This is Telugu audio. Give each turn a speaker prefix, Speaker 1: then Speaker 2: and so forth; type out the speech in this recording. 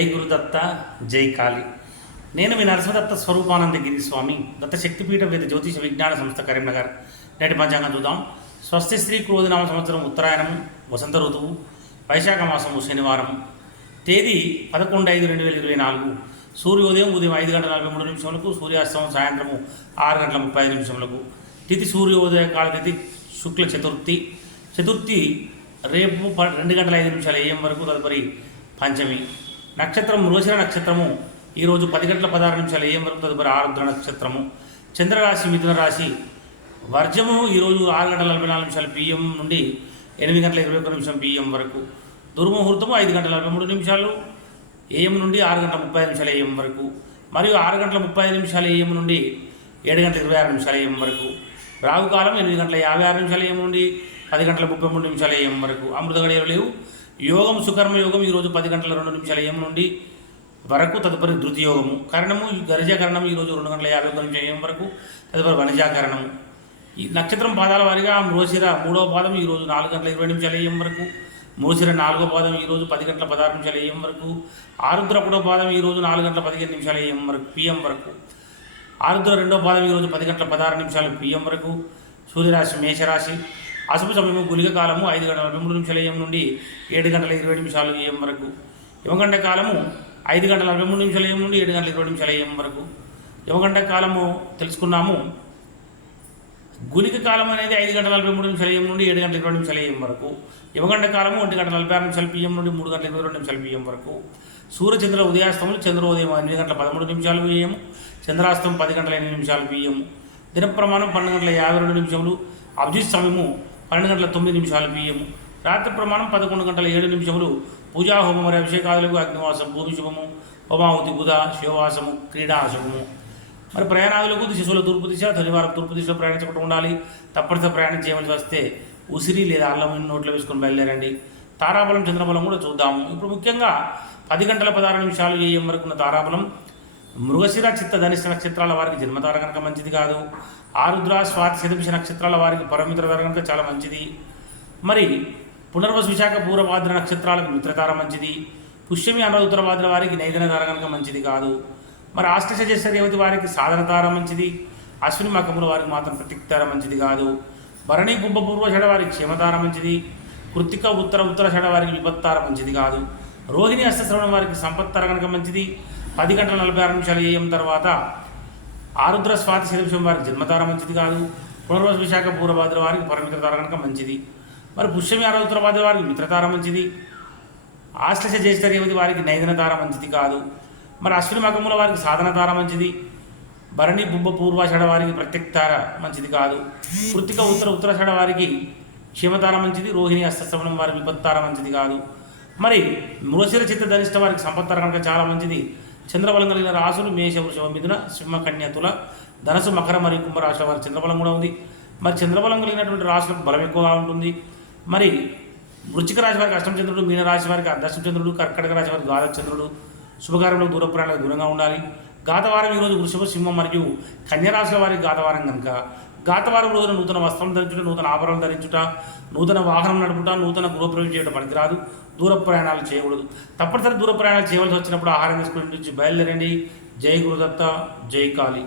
Speaker 1: జై గురుదత్త జై కాళి. నేను మీ నరసింహదత్త స్వరూపానంద గిరి స్వామి దత్త శక్తిపీఠం వేద జ్యోతిష విజ్ఞాన సంస్థ కరీంనగర్. నేటి పంచాంగం చూద్దాం. స్వస్తి శ్రీ క్రోధినామ సంవత్సరం ఉత్తరాయణం వసంత ఋతువు వైశాఖ మాసము శనివారం. తేదీ పదకొండు ఐదు రెండు వేల ఇరవై నాలుగు. సూర్యోదయం ఉదయం ఐదు గంటల నలభై మూడు నిమిషములకు సూర్యాస్తమం సాయంత్రము ఆరు గంటల ముప్పై ఐదు నిమిషములకు. తిథి సూర్యోదయ కాల తిథి శుక్ల చతుర్థి. చతుర్థి రేపు ప- రెండు గంటల ఐదు నిమిషాల ఏఎం వరకు తదుపరి పంచమి. నక్షత్రం రోషిర నక్షత్రము. ఈరోజు పది గంటల పదహారు నిమిషాలు ఏఎం వరకు తదుపరి ఆరుద్ర నక్షత్రము. చంద్రరాశి మిథున రాశి. వర్జము ఈరోజు ఆరు గంటల నలభై నాలుగు నిమిషాల పిఎం నుండి ఎనిమిది గంటల ఇరవై ఒక్క నిమిషం పిఎం వరకు. దుర్ముహూర్తము ఐదు గంటల నలభై మూడు నిమిషాలు. ఏఎం నుండి ఆరు గంటల ముప్పై ఐదు నిమిషాల ఏఎం వరకు. మరియు ఆరు గంటల ముప్పై ఐదు నిమిషాల ఏఎం నుండి ఏడు గంటల ఇరవై ఆరు నిమిషాల ఏఎం వరకు. రావుకాలం ఎనిమిది గంటల యాభై ఆరు నిమిషాల ఏఎం నుండి పది గంటల ముప్పై మూడు నిమిషాల ఏఎం వరకు. అమృత గడియలు లేవు. యోగం సుకర్మ యోగం ఈరోజు పది గంటల రెండు నిమిషాల ఏం నుండి వరకు తదుపరి ధృతియోగము కరణము గరిజాకరణం ఈరోజు రెండు గంటల యాభై ఒక్క నిమిషం ఏం వరకు? తదుపరి వనజాకరణము. ఈ నక్షత్రం పాదాల వారిగా మృగశిర మూడవ పాదం ఈరోజు నాలుగు గంటల ఇరవై నిమిషాల ఏఎం వరకు? మృగశిర నాలుగో పాదం ఈరోజు పది గంటల పదహారు నిమిషాల ఏఎం వరకు? ఆరుద్ర ఒకటో పాదం ఈరోజు నాలుగు గంటల పదిహేను నిమిషాల ఏఎం వరకు? పిఎం వరకు. ఆరుద్ర రెండో పాదం ఈరోజు పది గంటల పదహారు నిమిషాలు పిఎం వరకు. సూర్యరాశి మేషరాశి. అశుభ సమయము గులిక కాలము ఐదు గంటల నలభై మూడు నిమిషాల నుండి ఏడు గంటల ఇరవై నిమిషాలు ఏం వరకు. యువగంట కాలము ఐదు గంటల నలభై మూడు నిమిషాల నుండి ఏడు గంటల ఇరవై నిమిషాల ఏం వరకు. యువగంట కాలము తెలుసుకున్నాము. గులిక కాలం అనేది ఐదు గంటల నలభై మూడు నిమిషాల ఏం నుండి ఏడు గంటల ఇరవై నిమిషాల ఏం వరకు. యువగంట కాలము ఒంటి గంటల నలభై ఆరు నిమిషాల పిఎం నుండి మూడు గంటల ఇరవై రెండు నిమిషాల పిఎం వరకు. సూర్యచంద్ర ఉదయాస్తములు చంద్రోదయం ఎనిమిది గంటల పదమూడు నిమిషాలు పిఎం చంద్రాస్తం పది గంటల ఎనిమిది నిమిషాలు పిఎం దిన ప్రమాణం పన్నెండు గంటల యాభై రెండు నిమిషములు. అభిజిత్ సమయము పన్నెండు గంటల తొమ్మిది నిమిషాలు బియ్యము రాత్రి ప్రమాణం పదకొండు గంటల ఏడు నిమిషములు. పూజా హోమం మరియు అభిషేకాదులకు అగ్నివాసం భూమి శుభము హోమావతి బుధ శివవాసము క్రీడా శుభము. మరి ప్రయాణాదులకు శిశువుల తూర్పు దిశ తొలివారం తూర్పు దిశలో ప్రయాణించకుండా ఉండాలి. తప్పనిసరి ప్రయాణం చేయవలసి వస్తే ఉసిరి లేదా అల్లం నోట్లో వేసుకొని బయలుదేరండి. తారాబలం చంద్రబలం కూడా చూద్దాము. ఇప్పుడు ముఖ్యంగా పది గంటల పదహారు నిమిషాలు ఏఎం వరకున్న తారాబలం? మృగశిర చిత్త ధనిష్ట నక్షత్రాల వారికి జన్మతార కనుక మంచిది కాదు. ఆరుద్ర స్వాతి శతభిష నక్షత్రాల వారికి పరమిత్రతార కనుక చాలా మంచిది. మరి పునర్వసు విశాఖ పూర్వభాద్ర నక్షత్రాలకు మిత్రతార మంచిది. పుష్యమి అనుత్తర భాద్ర వారికి నైదన తార కనుక మంచిది కాదు. మరి ఆశ్లేష రేవతి వారికి సాధన తార మంచిది. అశ్విని మకముల వారికి మాత్రం ప్రతిక్తార మంచిది కాదు. భరణి కుంభ పూర్వ షడ వారికి క్షేమతార మంచిది. కృత్తిక ఉత్తర ఉత్తర షడ వారికి విపత్తార మంచిది కాదు. రోహిణి అష్టశ్రవణం వారికి సంపత్తార కనుక మంచిది. పది గంటల నలభై ఆరు నిమిషాలు ఏఎం తర్వాత ఆరుద్ర స్వాతి శనిషం వారికి జన్మతార మంచిది కాదు. పునర్వసు విశాఖ పూర్వభాద్ర వారికి పరమిత్ర తార కనుక మంచిది. మరి పుష్యమి ఆరుద్ర భాద్ర వారికి మిత్రతార మంచిది. ఆశ్లేష జ్యేష్ఠ రేవతి వారికి నైదన తార మంచిది కాదు. మరి అశ్విని మకముల వారికి సాధన తార మంచిది. భరణి బుబ్బ పూర్వాషాఢ వారికి ప్రత్యక్ తార మంచిది కాదు. కృతిక ఉత్తర ఉత్తరాషాఢ వారికి క్షేమతార మంచిది. రోహిణి అస్తశ్రవణం వారి విపత్తార మంచిది కాదు. మరి మృశిర చిత్త ధనిష్ట వారికి సంపత్తార కనుక చాలా మంచిది. చంద్రబలం కలిగిన రాసులు మేష వృషభ మిథున సింహ తుల ధనసు మకర మరియు కుంభరాశుల వారి చంద్రబలం కూడా ఉంది. మరి చంద్రబలం కలిగినటువంటి రాశులకు బలం ఎక్కువగా ఉంటుంది. మరి వృచ్చిక రాశి వారికి అష్టమచంద్రుడు మీనరాశి వారికి అర్ధష్టమ చంద్రుడు కర్కటక రాశి వారికి ద్వాదశచంద్రుడు శుభకార్యంలో దూర దూరంగా ఉండాలి. గాతవారం ఈరోజు వృషభ సింహం మరియు కన్యరాశుల వారికి గాతవారం కనుక గాతవారం రోజున నూతన వస్త్రం ధరించుట నూతన ఆభరణం ధరించుట నూతన వాహనం నడుపుట నూతన గృహప్రవేశం చేయడం పనికిరాదు. దూర ప్రయాణాలు చేయకూడదు. తప్పనిసరి దూర ప్రయాణాలు చేయవలసి వచ్చినప్పుడు ఆహారం తీసుకుని నుంచి బయలుదేరండి. జై గురుదత్త జై కాళీ.